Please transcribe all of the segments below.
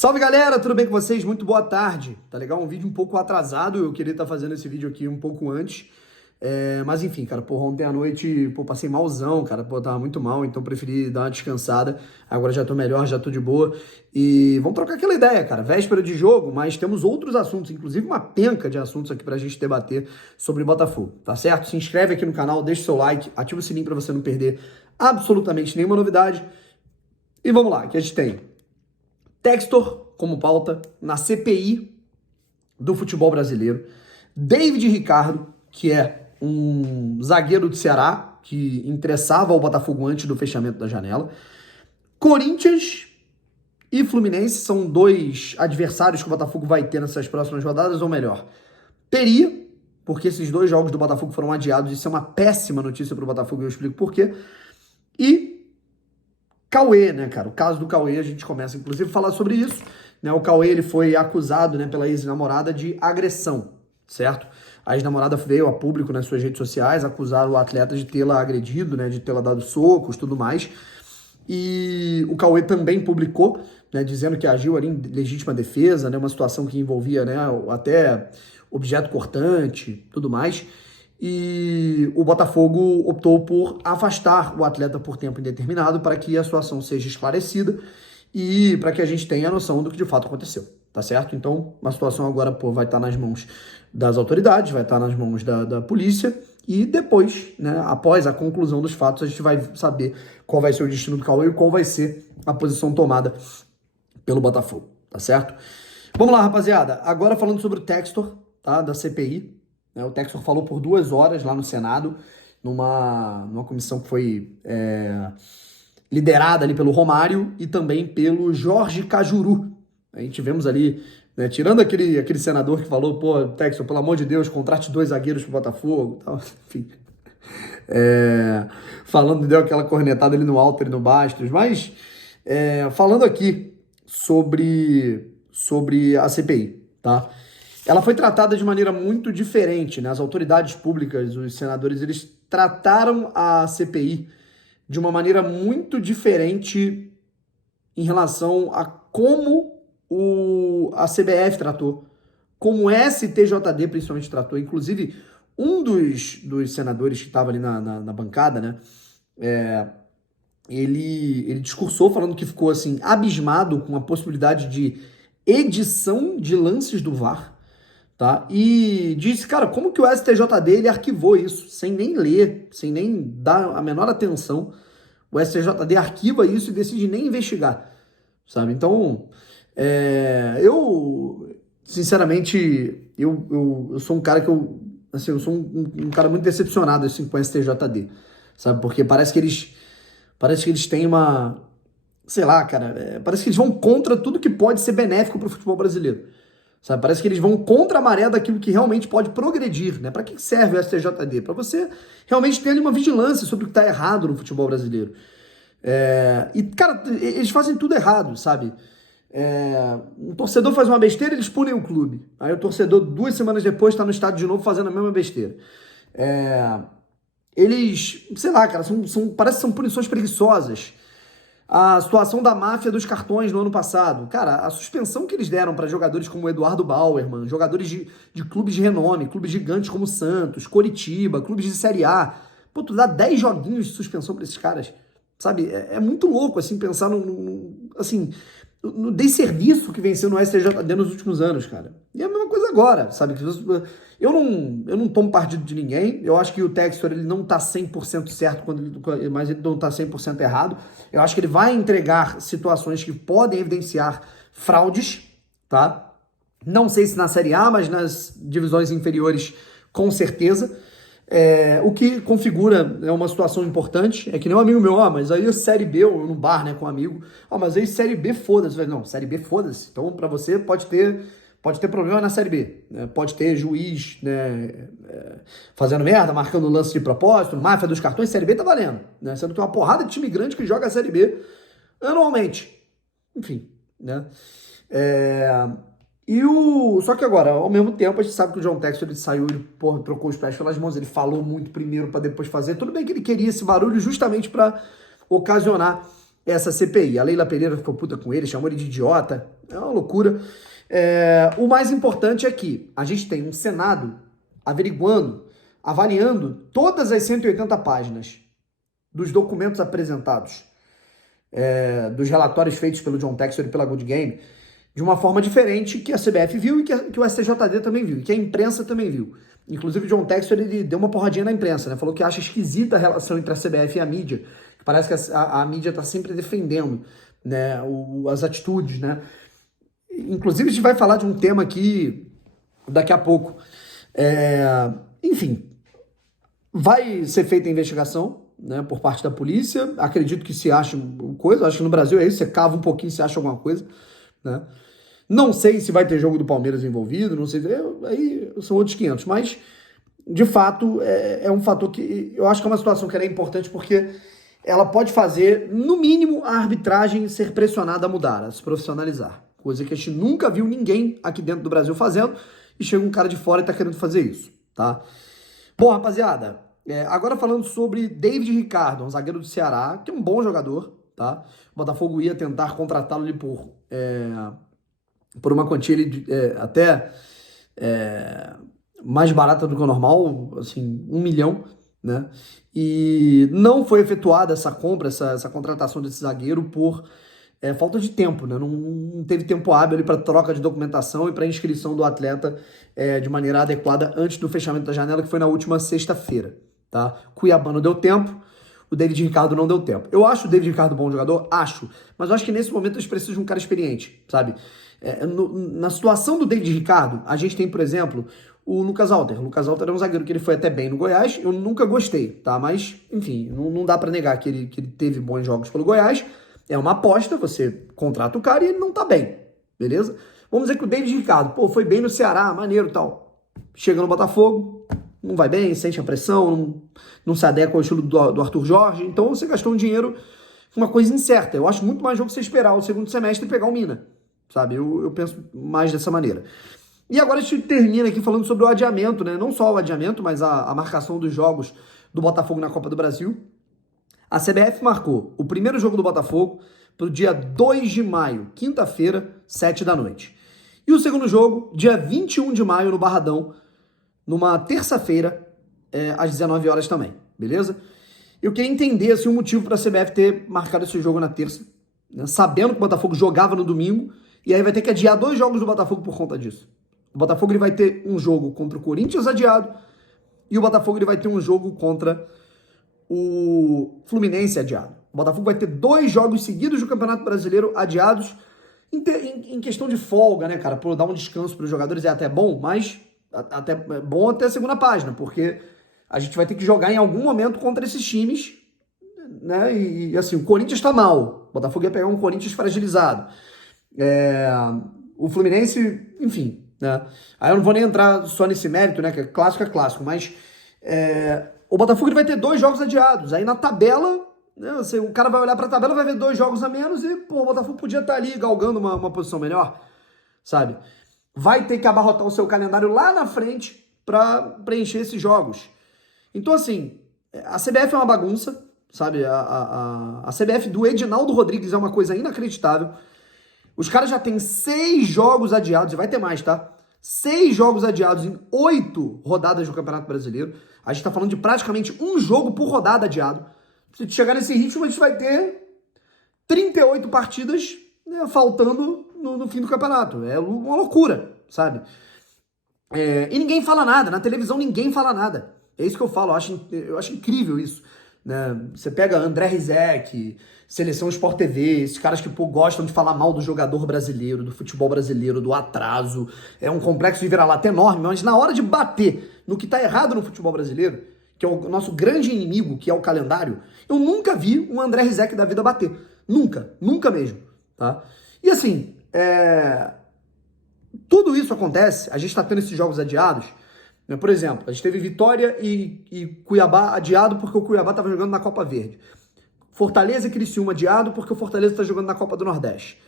Salve galera, tudo bem com vocês? Muito boa tarde, tá legal? Um vídeo um pouco atrasado, eu queria estar fazendo esse vídeo aqui um pouco antes, mas enfim, cara, ontem à noite, passei malzão, cara, tava muito mal, então preferi dar uma descansada, agora já tô melhor, já tô de boa, e vamos trocar aquela ideia, cara, véspera de jogo, mas temos outros assuntos, inclusive uma penca de assuntos aqui pra gente debater sobre Botafogo, tá certo? Se inscreve aqui no canal, deixa o seu like, ativa o sininho pra você não perder absolutamente nenhuma novidade, e vamos lá, que a gente tem Textor como pauta na CPI do futebol brasileiro. David Ricardo, que é um zagueiro do Ceará, que interessava ao Botafogo antes do fechamento da janela. Corinthians e Fluminense são dois adversários que o Botafogo vai ter nessas próximas rodadas, ou melhor, teria, porque esses dois jogos do Botafogo foram adiados, isso é uma péssima notícia para o Botafogo, eu explico por quê. E Cauê, né, cara? O caso do Cauê, a gente começa, inclusive, a falar sobre isso. Né? O Cauê, ele foi acusado, né, pela ex-namorada de agressão, certo? A ex-namorada veio a público nas suas redes sociais, acusar o atleta de tê-la agredido, né, de tê-la dado socos, tudo mais. E o Cauê também publicou, né, dizendo que agiu ali em legítima defesa, né, uma situação que envolvia, né, até objeto cortante, tudo mais. E o Botafogo optou por afastar o atleta por tempo indeterminado para que a situação seja esclarecida e para que a gente tenha a noção do que de fato aconteceu, tá certo? Então, a situação agora vai estar nas mãos das autoridades, vai estar nas mãos da polícia e depois, né, após a conclusão dos fatos, a gente vai saber qual vai ser o destino do Cauê e qual vai ser a posição tomada pelo Botafogo, tá certo? Vamos lá, rapaziada. Agora falando sobre o Textor, tá, da CPI. O Textor falou por 2 horas lá no Senado, numa comissão que foi liderada ali pelo Romário e também pelo Jorge Cajuru. A gente tivemos ali, né, tirando aquele senador que falou, pô, Textor, pelo amor de Deus, contrate 2 zagueiros pro Botafogo, tal, enfim. Falando, deu aquela cornetada ali no Walter e no Bastos, mas falando aqui sobre a CPI, tá? Ela foi tratada de maneira muito diferente, né? As autoridades públicas, os senadores, eles trataram a CPI de uma maneira muito diferente em relação a como a CBF tratou, como o STJD principalmente tratou. Inclusive, um dos senadores que estava ali na bancada, né? Ele discursou falando que ficou assim abismado com a possibilidade de edição de lances do VAR. Tá? E disse, cara, como que o STJD ele arquivou isso, sem nem ler, sem nem dar a menor atenção. O STJD arquiva isso e decide nem investigar, sabe? Então, eu, sinceramente, eu sou um cara que eu sou um cara muito decepcionado assim, com o STJD, sabe? Porque parece que eles têm uma, sei lá, cara, parece que eles vão contra tudo que pode ser benéfico para o futebol brasileiro. Sabe? Parece que eles vão contra a maré daquilo que realmente pode progredir, né? Para que serve o STJD? Para você realmente ter ali uma vigilância sobre o que está errado no futebol brasileiro. E, cara, eles fazem tudo errado, sabe? Um torcedor faz uma besteira, eles punem o clube. Aí o torcedor, 2 semanas depois, está no estádio de novo fazendo a mesma besteira. Eles, sei lá, cara, parece que são punições preguiçosas. A situação da máfia dos cartões no ano passado. Cara, a suspensão que eles deram para jogadores como o Eduardo Bauerman, jogadores de clubes de renome, clubes gigantes como Santos, Coritiba, clubes de Série A. Pô, tu dá 10 joguinhos de suspensão para esses caras, sabe? É muito louco, assim, pensar no desserviço que venceu no STJD nos últimos anos, cara. E é a mesma coisa agora, sabe? Eu não tomo partido de ninguém. Eu acho que o Textor ele não tá 100% certo, mas ele não tá 100% errado. Eu acho que ele vai entregar situações que podem evidenciar fraudes, tá? Não sei se na Série A, mas nas divisões inferiores, com certeza. O que configura uma situação importante é que nem um amigo meu, mas aí a Série B, ou no bar, né, com um amigo, mas aí Série B foda-se. Não, Série B foda-se. Então, pra você, pode ter problema na Série B, né? Pode ter juiz, né, fazendo merda, marcando lance de propósito, máfia dos cartões, Série B tá valendo, né? Sendo que uma porrada de time grande que joga a Série B anualmente. Enfim, né? Só que agora, ao mesmo tempo, a gente sabe que o John Textor, ele saiu, ele trocou os pés pelas mãos, ele falou muito primeiro para depois fazer. Tudo bem que ele queria esse barulho justamente para ocasionar essa CPI. A Leila Pereira ficou puta com ele, chamou ele de idiota. É uma loucura. O mais importante é que a gente tem um Senado averiguando, avaliando todas as 180 páginas dos documentos apresentados, dos relatórios feitos pelo John Textor e pela Good Game, de uma forma diferente que a CBF viu e que o STJD também viu, e que a imprensa também viu. Inclusive o John Textor, ele deu uma porradinha na imprensa, né? Falou que acha esquisita a relação entre a CBF e a mídia, que parece que a mídia está sempre defendendo, né, as atitudes, né? Inclusive a gente vai falar de um tema aqui daqui a pouco. Enfim, vai ser feita a investigação, né, por parte da polícia. Acredito que se acha coisa, acho que no Brasil é isso, você cava um pouquinho, se acha alguma coisa, né? Não sei se vai ter jogo do Palmeiras envolvido, não sei, aí são outros 500, mas de fato é um fator que eu acho que é uma situação que é importante porque ela pode fazer, no mínimo, a arbitragem ser pressionada a mudar, a se profissionalizar, coisa que a gente nunca viu ninguém aqui dentro do Brasil fazendo, e chega um cara de fora e tá querendo fazer isso, tá? Bom, rapaziada, agora falando sobre David Ricardo, um zagueiro do Ceará, que é um bom jogador, tá? O Botafogo ia tentar contratá-lo ali por uma quantia até mais barata do que o normal, assim, 1 milhão, né? E não foi efetuada essa compra, essa contratação desse zagueiro por falta de tempo, né? Não teve tempo hábil ali para troca de documentação e para inscrição do atleta de maneira adequada antes do fechamento da janela, que foi na última sexta-feira, tá? Cuiabá não deu tempo, o David Ricardo não deu tempo. Eu acho o David Ricardo bom jogador? Acho. Mas eu acho que nesse momento eles precisam de um cara experiente, sabe? Na situação do David Ricardo, a gente tem, por exemplo, o Lucas Alter. O Lucas Alter é um zagueiro que ele foi até bem no Goiás. Eu nunca gostei, tá? Mas, enfim, não dá pra negar que ele teve bons jogos pelo Goiás. É uma aposta, você contrata o cara e ele não tá bem, beleza? Vamos dizer que o David Ricardo, foi bem no Ceará, maneiro e tal. Chega no Botafogo, não vai bem, sente a pressão, não se adequa ao estilo do Arthur Jorge. Então você gastou um dinheiro com uma coisa incerta. Eu acho muito mais jogo você esperar o segundo semestre e pegar o Mina, sabe? Eu penso mais dessa maneira. E agora a gente termina aqui falando sobre o adiamento, né? Não só o adiamento, mas a marcação dos jogos do Botafogo na Copa do Brasil. A CBF marcou o primeiro jogo do Botafogo para o dia 2 de maio, quinta-feira, 7 da noite. E o segundo jogo, dia 21 de maio, no Barradão, numa terça-feira, às 19 horas também, beleza? Eu queria entender assim, o motivo para a CBF ter marcado esse jogo na terça, né? Sabendo que o Botafogo jogava no domingo, e aí vai ter que adiar 2 jogos do Botafogo por conta disso. O Botafogo ele vai ter um jogo contra o Corinthians adiado, e o Botafogo ele vai ter um jogo contra o Fluminense adiado. O Botafogo vai ter 2 jogos seguidos do Campeonato Brasileiro adiados, em questão de folga, né, cara? Por dar um descanso para os jogadores é até bom, mas até bom até a segunda página, porque a gente vai ter que jogar em algum momento contra esses times, né? E assim, o Corinthians tá mal. O Botafogo ia pegar um Corinthians fragilizado. O Fluminense, enfim, né? Aí eu não vou nem entrar só nesse mérito, né? Que é clássico, mas o Botafogo ele vai ter 2 jogos adiados. Aí na tabela, né, o cara vai olhar pra tabela, vai ver 2 jogos a menos e, o Botafogo podia estar ali galgando uma posição melhor, sabe? Vai ter que abarrotar o seu calendário lá na frente para preencher esses jogos. Então, assim, a CBF é uma bagunça, sabe? A CBF do Edinaldo Rodrigues é uma coisa inacreditável. Os caras já têm 6 jogos adiados, e vai ter mais, tá? 6 jogos adiados em 8 rodadas do Campeonato Brasileiro. A gente tá falando de praticamente um jogo por rodada adiado. Se chegar nesse ritmo, a gente vai ter 38 partidas, né, faltando no fim do campeonato. É uma loucura, sabe? E ninguém fala nada. Na televisão ninguém fala nada. É isso que eu falo. Eu acho incrível isso, né? Você pega André Rizek, Seleção Sport TV, esses caras que gostam de falar mal do jogador brasileiro, do futebol brasileiro, do atraso. É um complexo de vira-lata enorme, mas na hora de bater no que tá errado no futebol brasileiro, que é o nosso grande inimigo, que é o calendário, eu nunca vi um André Rizek da vida bater. Nunca mesmo, tá? E assim, tudo isso acontece, a gente tá tendo esses jogos adiados, né? Por exemplo, a gente teve Vitória e Cuiabá adiado porque o Cuiabá tava jogando na Copa Verde. Fortaleza e Criciúma adiado porque o Fortaleza tá jogando na Copa do Nordeste.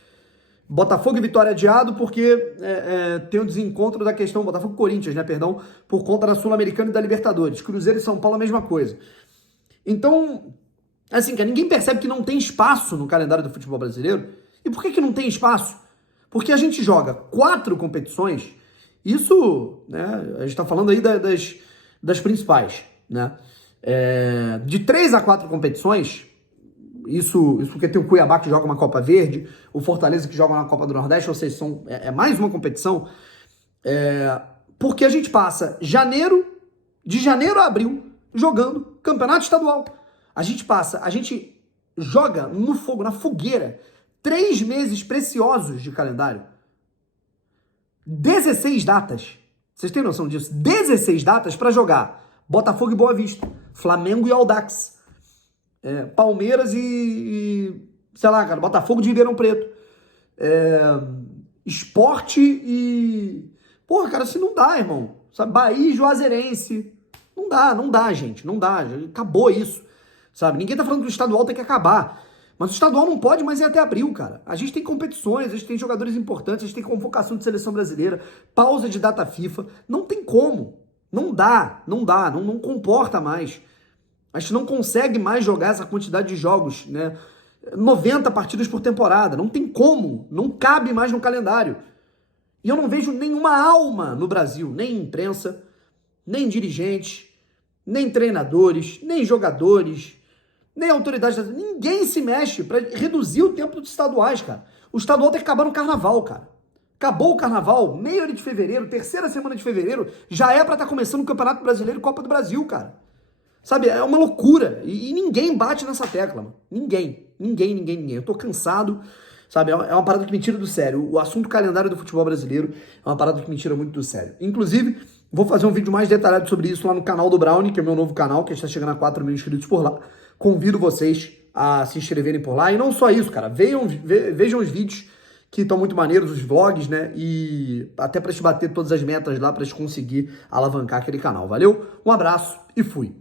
Botafogo e Vitória adiado porque tem o desencontro da questão, Botafogo e Corinthians, né, perdão, por conta da Sul-Americana e da Libertadores. Cruzeiro e São Paulo a mesma coisa. Então, assim, cara, ninguém percebe que não tem espaço no calendário do futebol brasileiro. E por que não tem espaço? Porque a gente joga 4 competições, isso, né, a gente tá falando aí das principais, né? De 3 a 4 competições, isso porque tem o Cuiabá que joga uma Copa Verde, o Fortaleza que joga uma Copa do Nordeste, ou seja, é mais uma competição, porque a gente passa de janeiro a abril, jogando campeonato estadual. A gente joga no fogo, na fogueira, 3 meses preciosos de calendário. 16 datas. Vocês têm noção disso? 16 datas para jogar Botafogo e Boa Vista, Flamengo e Audax, Palmeiras sei lá, cara, Botafogo de Ribeirão Preto, Sport e... Porra, cara, assim não dá, irmão. Sabe? Bahia e Juazeirense. Não dá, gente. Não dá. Acabou isso. Sabe? Ninguém tá falando que o estadual tem que acabar. Mas o estadual não pode mais ir até abril, cara. A gente tem competições, a gente tem jogadores importantes, a gente tem convocação de seleção brasileira, pausa de data FIFA. Não tem como. Não dá. Não comporta mais. A gente não consegue mais jogar essa quantidade de jogos, né? 90 partidas por temporada. Não tem como. Não cabe mais no calendário. E eu não vejo nenhuma alma no Brasil, nem imprensa, nem dirigentes, nem treinadores, nem jogadores, nem autoridades. Ninguém se mexe para reduzir o tempo dos estaduais, cara. O estadual tem que acabar no carnaval, cara. Acabou o carnaval, meio de fevereiro, terceira semana de fevereiro, já é para estar começando o Campeonato Brasileiro e Copa do Brasil, cara. Sabe, é uma loucura. E ninguém bate nessa tecla, mano. Ninguém. Eu tô cansado. Sabe, é uma parada que me tira do sério. O assunto calendário do futebol brasileiro é uma parada que me tira muito do sério. Inclusive, vou fazer um vídeo mais detalhado sobre isso lá no canal do Brownie, que é o meu novo canal, que está chegando a 4 mil inscritos por lá. Convido vocês a se inscreverem por lá. E não só isso, cara. Vejam os vídeos que estão muito maneiros, os vlogs, né? E até para te bater todas as metas lá, para te conseguir alavancar aquele canal. Valeu? Um abraço e fui!